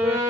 Mm-hmm.